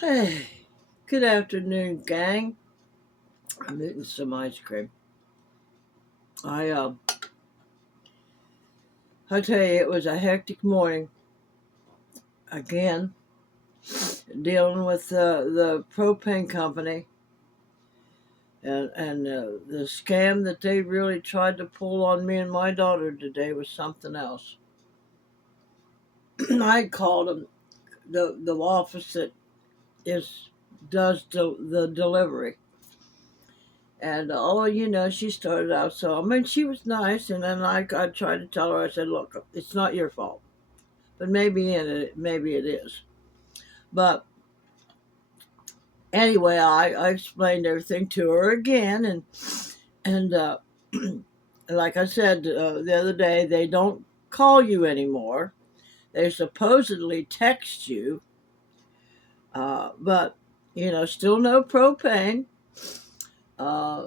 Hey, good afternoon, gang. I'm eating some ice cream. I uh, I tell you, it was a hectic morning again, dealing with the propane company and the scam that they really tried to pull on me and my daughter today was something else. I called them the office that is the delivery. And she started out so. I mean, she was nice, and then I tried to tell her. I said, "Look, it's not your fault, but maybe it is." But anyway, I explained everything to her again, and like I said the other day, they don't call you anymore. They supposedly text you, but still no propane, uh,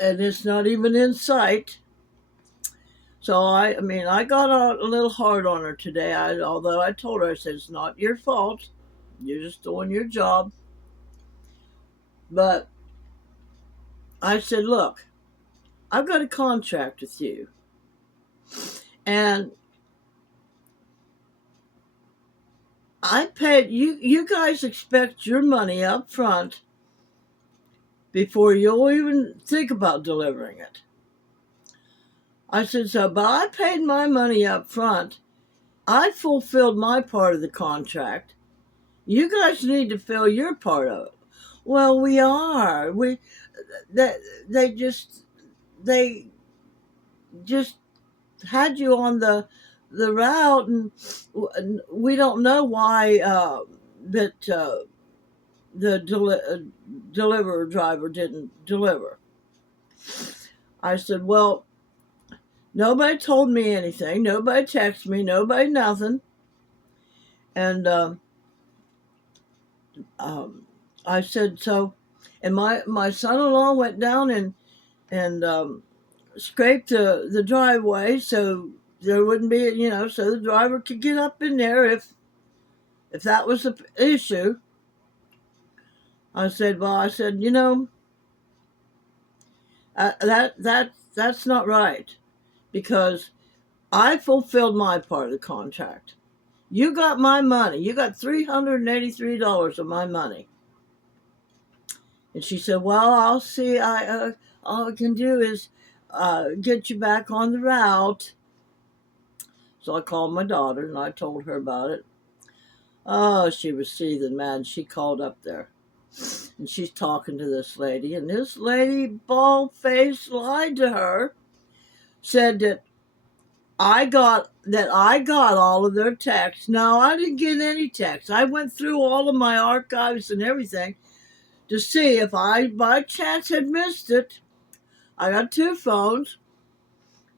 and it's not even in sight. So I mean, I got a little hard on her today. Although I told her, I said it's not your fault. You're just doing your job. But I said, look, I've got a contract with you, and I paid you. You guys expect your money up front before you'll even think about delivering it. I said so, but I paid my money up front. I fulfilled my part of the contract. You guys need to fill your part of it. Well, we are. That they just had you on the route, and we don't know why that the deliverer driver didn't deliver. I said, well, nobody told me anything. Nobody texted me. Nobody nothing. And um, I said so. And my son-in-law went down and scraped the driveway so there wouldn't be, so the driver could get up in there if that was the issue. I said, well, that's not right, because I fulfilled my part of the contract. You got my money. You got $383 of my money. And she said, well, I'll see. All I can do is get you back on the route. So I called my daughter and I told her about it. Oh, she was seething, man. She called up there and she's talking to this lady, and this lady, bald faced, lied to her, said that I got all of their texts. No, I didn't get any texts. I went through all of my archives and everything to see if I by chance had missed it. I got two phones,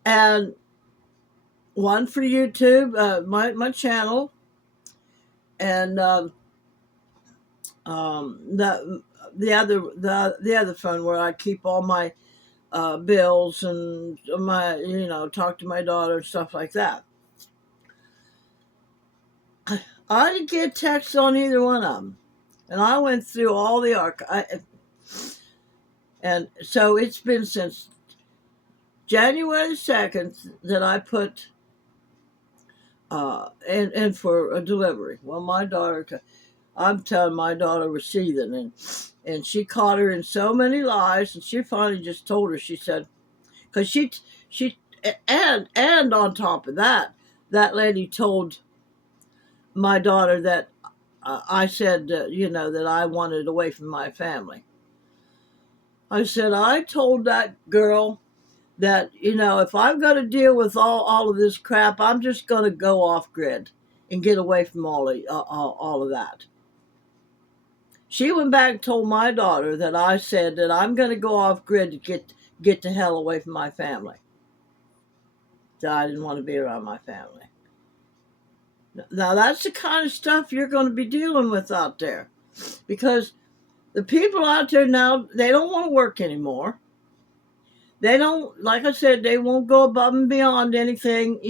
and one for YouTube, my channel, and the other phone where I keep all my bills and my talk to my daughter and stuff like that. I didn't get text on either one of them, and I went through all the archive, and so it's been since January 2nd that I put in for a delivery. Well, I'm telling, my daughter was seething, and she caught her in so many lies, and she finally just told her. She said, because she and on top of that, that lady told my daughter that I said, that I wanted away from my family. I said, I told that girl that, if I've got to deal with all of this crap, I'm just going to go off grid and get away from all of that. She went back and told my daughter that I said that I'm going to go off grid to get the hell away from my family. That I didn't want to be around my family. Now, that's the kind of stuff you're going to be dealing with out there, because the people out there now, they don't want to work anymore. They don't, like I said, they won't go above and beyond anything,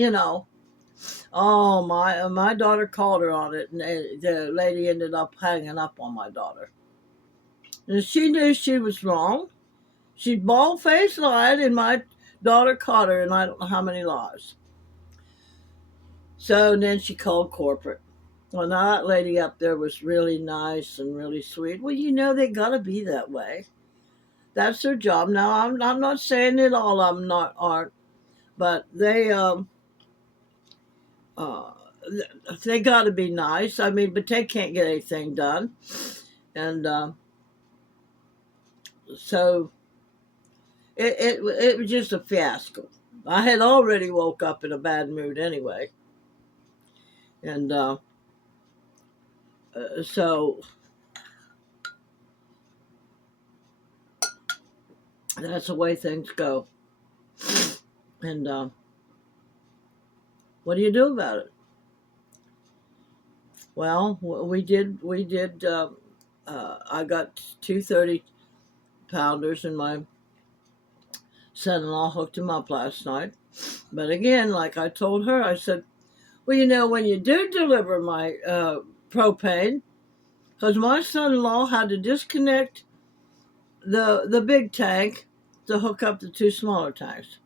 Oh, my daughter called her on it, and the lady ended up hanging up on my daughter. And she knew she was wrong. She bald-faced lied, and my daughter caught her, and I don't know how many lies. So then she called corporate. Well, now that lady up there was really nice and really sweet. Well, they got to be that way. That's their job. Now, I'm not saying that all of them aren't, but uh, they got to be nice. I mean, but they can't get anything done. And so it was just a fiasco. I had already woke up in a bad mood anyway. And so that's the way things go. And what do you do about it? Well, we did. I got 2 30-pounders, and my son-in-law hooked him up last night. But again, like I told her, I said, well, when you do deliver my propane, because my son-in-law had to disconnect the big tank to hook up the 2 smaller tanks.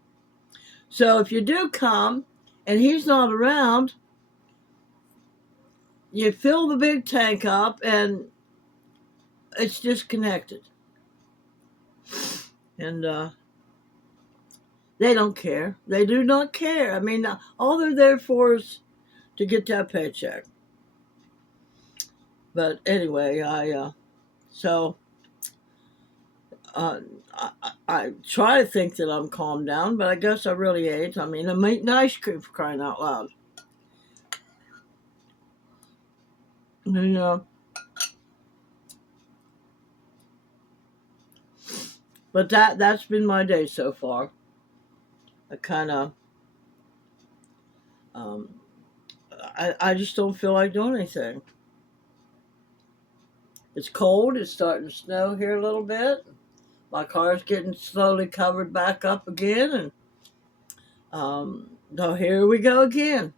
So if you do come and he's not around, you fill the big tank up and it's disconnected. And they don't care. They do not care. I mean, all they're there for is to get that paycheck. But anyway, so uh, I try to think that I'm calmed down, but I guess I really ain't. I mean, I'm eating ice cream, for crying out loud. But that's been my day so far. I kind of um, I just don't feel like doing anything. It's cold. It's starting to snow here a little bit. My car's getting slowly covered back up again, and so here we go again.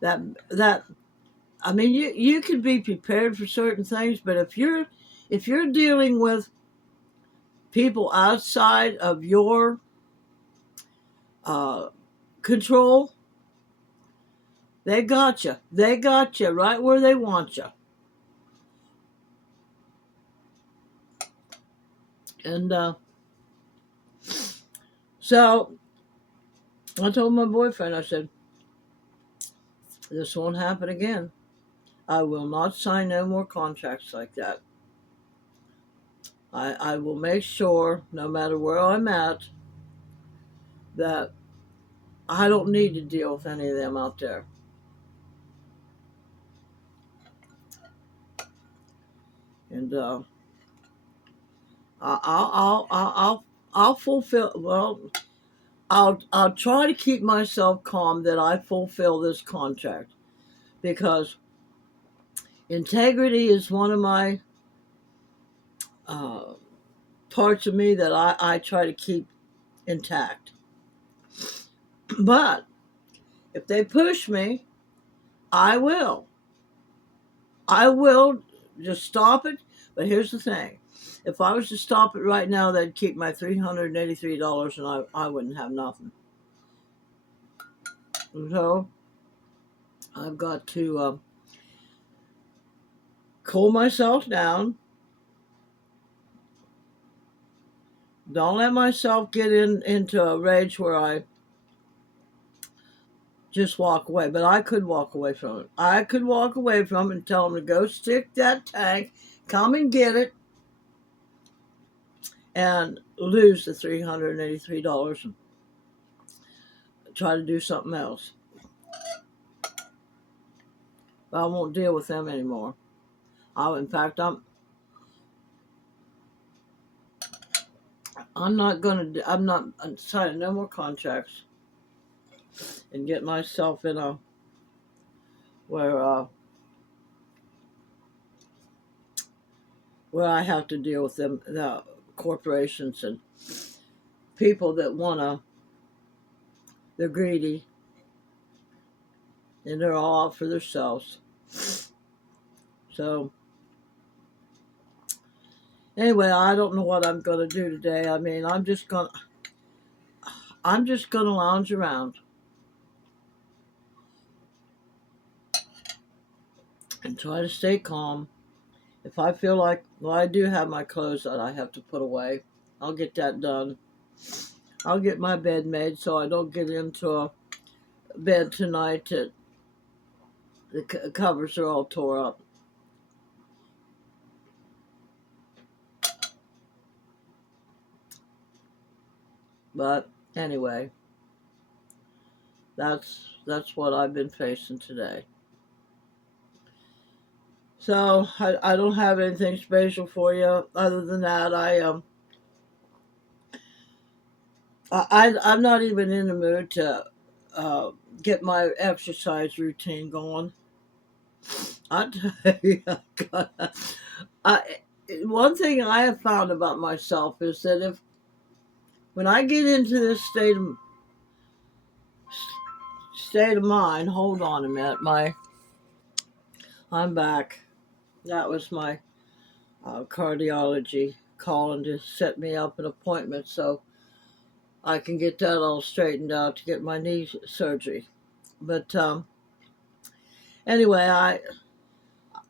That I mean, you could be prepared for certain things, but if you're dealing with people outside of your uh, control, they got you. They got you right where they want you. And so I told my boyfriend, I said, this won't happen again. I will not sign no more contracts like that. I will make sure, no matter where I'm at, that I don't need to deal with any of them out there. And I'll fulfill. Well, I'll try to keep myself calm that I fulfill this contract, because integrity is one of my uh, parts of me that I try to keep intact. But if they push me, I will. I will just stop it. But here's the thing. If I was to stop it right now, they'd keep my $383 and I wouldn't have nothing. So I've got to cool myself down. Don't let myself get into a rage where I just walk away. But I could walk away from it. I could walk away from it and tell them to go stick that tank, come and get it, and lose the $383 and try to do something else. But I won't deal with them anymore. In fact, I'm not signing no more contracts and get myself in a where I have to deal with them, the corporations and people that want to They're greedy, and they're all out for themselves. So anyway, I don't know what I'm going to do today. I mean, I'm just going to lounge around and try to stay calm. If I feel like, well, I do have my clothes that I have to put away. I'll get that done. I'll get my bed made so I don't get into a bed tonight that the covers are all tore up. But anyway, that's what I've been facing today. So I don't have anything special for you other than that. I'm not even in the mood to uh, get my exercise routine going. I tell you, I, one thing I have found about myself is that if when I get into this state of mind, hold on a minute, I'm back. That was my cardiology calling to set me up an appointment so I can get that all straightened out to get my knee surgery. But anyway,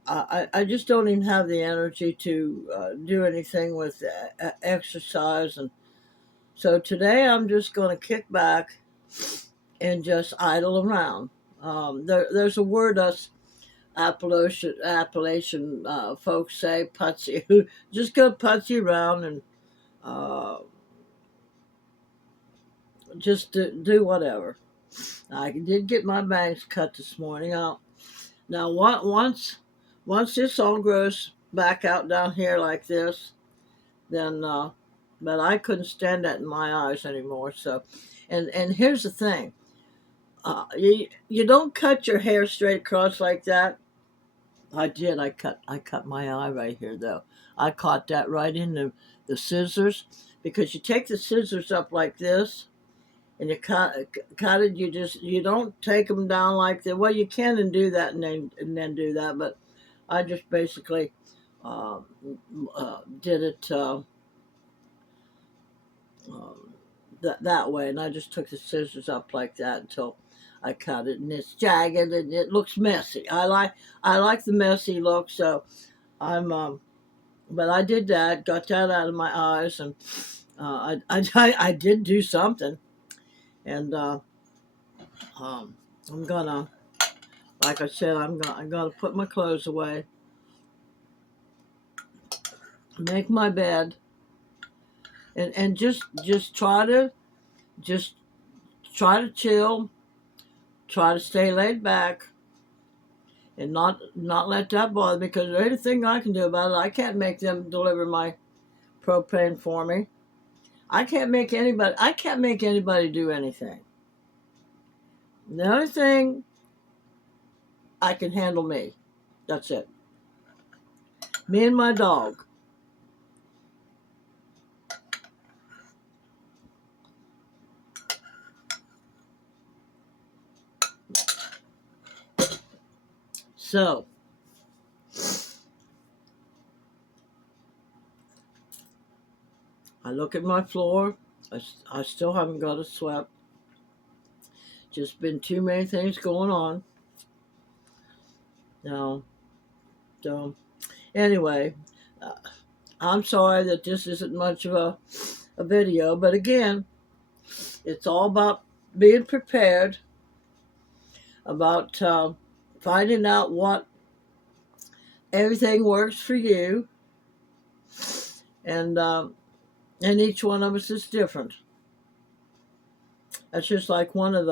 I just don't even have the energy to do anything with exercise, and so today I'm just going to kick back and just idle around. There's a word us Appalachian folks say, putsy. Just go putsy around and uh, just do whatever. I did get my bangs cut this morning. Now, once this all grows back out down here like this, then but I couldn't stand that in my eyes anymore. So, and here's the thing: you don't cut your hair straight across like that. I did. I cut my eye right here though. I caught that right in the scissors, because you take the scissors up like this and you cut it. You don't take them down like that. Well, you can and do that and then do that, but I just basically uh, did it that way, and I just took the scissors up like that until I cut it, and it's jagged and it looks messy. I like the messy look, so I'm but I did that, got that out of my eyes, and I did do something, and um, I'm gonna, like I said, I'm gonna put my clothes away, make my bed, and just just try to chill, try to stay laid back, and not let that bother me, because there's anything I can do about it. I can't make them deliver my propane for me. I can't make anybody do anything. The only thing I can handle me. That's it. Me and my dog. So I look at my floor. I still haven't got it swept. Just been too many things going on. No. So anyway, uh, I'm sorry that this isn't much of a video, but again, it's all about being prepared, about finding out what everything works for you, and each one of us is different. That's just like one of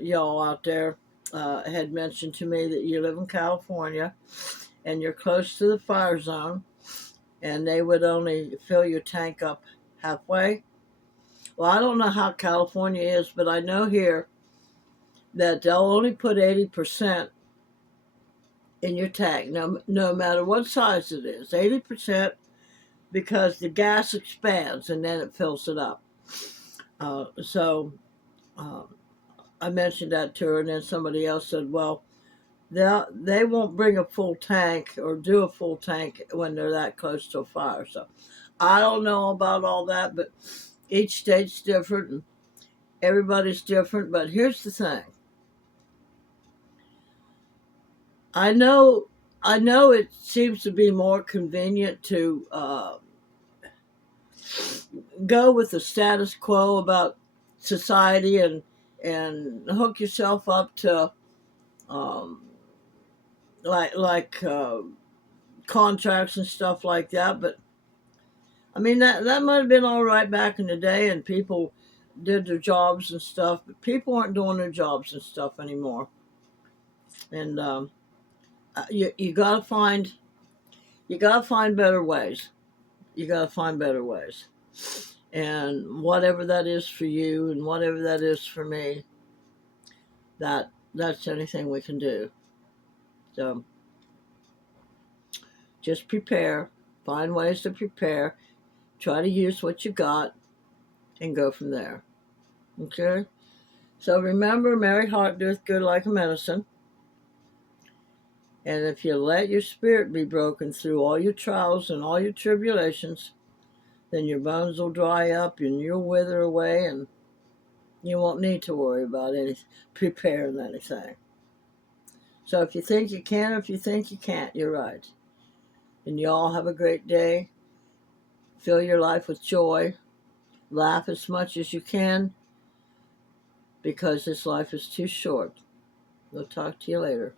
y'all out there had mentioned to me that you live in California and you're close to the fire zone, and they would only fill your tank up halfway. Well, I don't know how California is, but I know here that they'll only put 80% in your tank, no matter what size it is, 80%, because the gas expands and then it fills it up. So I mentioned that to her, and then somebody else said, well, they won't bring a full tank or do a full tank when they're that close to a fire. So I don't know about all that, but each state's different and everybody's different. But here's the thing. I know it seems to be more convenient to go with the status quo about society and hook yourself up to um, like contracts and stuff like that. But I mean that might have been all right back in the day, and people did their jobs and stuff. But people aren't doing their jobs and stuff anymore. And you gotta find better ways. You gotta find better ways. And whatever that is for you, and whatever that is for me, that's anything we can do. So just prepare, find ways to prepare, try to use what you got, and go from there. Okay? So remember, merry heart doeth good like a medicine. And if you let your spirit be broken through all your trials and all your tribulations, then your bones will dry up and you'll wither away, and you won't need to worry about preparing anything. So if you think you can, if you think you can't, you're right. And you all have a great day. Fill your life with joy. Laugh as much as you can, because this life is too short. We'll talk to you later.